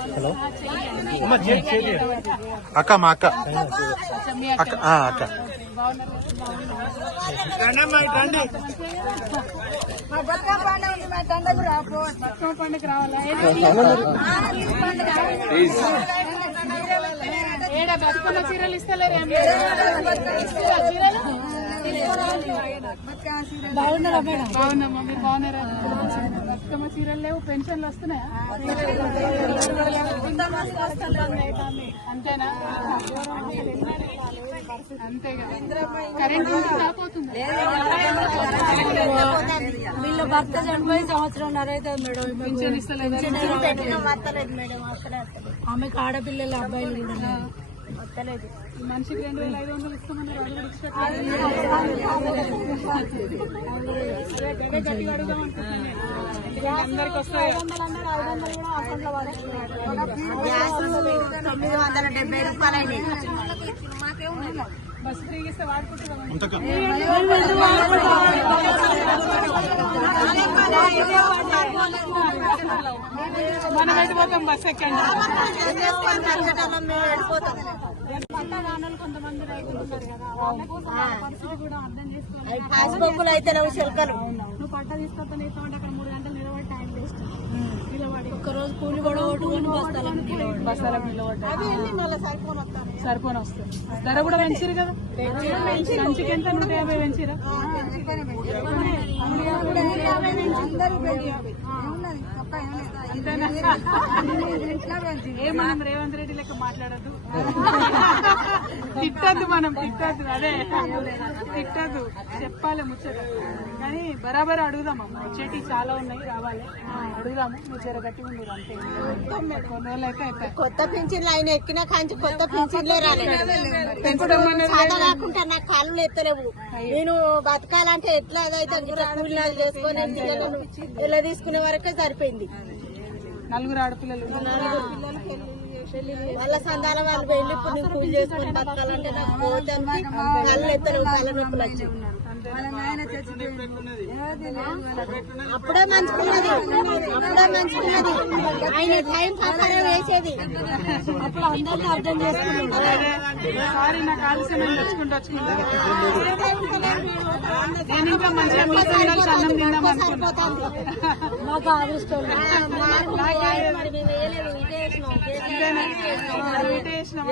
Hello అక్క మా అక్క అక్క అక్క పండుగ రావాలా ఏడా బతుకమ్మ చీరలు ఇస్తలేరు బాగున్నామ్మా మీరు బాగున్నారా బతుకమ్మ చీరలు లేవు పెన్షన్లు వస్తున్నాయా అంతేనా అంతే కదా కరెంట్ రాకపోతుంది వీళ్ళ భర్త చనిపోయి సంవత్సరం అయితే మేడం పెన్షన్ ఇస్తలేదు ఆమెకు ఆడపిల్లలు అబ్బాయిలు కూడా వస్తలేదు. మనిషికి 2500 ఇస్తామన్నారు గట్టిగా అడుగుదాం అనుకుంటున్నాను అందరికి వస్తాయి 970 రూపాయలు బస్ ఫ్రీ ఇస్తే వాడుకుంటున్నాం మనం వెళ్ళిపోతాం బస్ ఎక్కండి కొంతమంది రైతులు ఉన్నారు కదా పరిస్థితి కూడా అర్థం చేసుకోవాలి పాస్బుక్లు అయితే శిల్కలు నువ్వు పట్ట తీసుకొస్తాను ఇస్తామంటే అక్కడ 3 గంటలు నిలబడి టైం వేస్ట్ నిలబడి ఒక్కరోజు కూలి కూడా కొట్టుకొని బస్తాలకు నిలబడ్డాయి సరిపోని వస్తుంది ధర కూడా పెంచారు కదా సంచికి ఎంత 150 పెంచారా మనం రేవంత్ రెడ్డి లెక్క మాట్లాడద్దు తిట్టద్దు మనం తిట్టద్దు అదే తిట్టద్దు చెప్పాలి ముచ్చట కానీ బరాబర్ అడుగుదామమ్మా వచ్చేటి చాలా ఉన్నాయి రావాలి అడుగుదాము మీరు జర గట్టి ఉండరు అంతే కొన్ని రోజులు అయితే అయిపోయి కొత్త పింఛన్లు ఆయన ఎక్కినా కాంచి కొత్త పింఛన్లే రాలేదు కాకుండా నాకు కాళ్ళు ఎత్తలేవు నేను బతకాలంటే ఎట్లా అదైతే కూలీలు చేసుకొని ఎలా తీసుకునే వరకే సరిపోయింది 4 ఆడపిల్లలు వాళ్ళ సందాల వాళ్ళు వెళ్ళి ఇప్పుడు నేను కూలి చేసుకొని బతకాలంటే నాకు పోతే కళ్ళు ఎత్తలేవు తల నొప్పులు వచ్చి అప్పుడే మంచుకున్నది ఆయన టైం ప్రకారం వేసేది అప్పుడు అందరినీ అర్థం సారీ నాకు ఆలస్యం తెచ్చుకుంటా నేను ఇంకా మంచిగా మీతో కలిసి అన్నం తిందాం అనుకున్నాను మాకు ఆదిష్టం ఇటే వేసినాం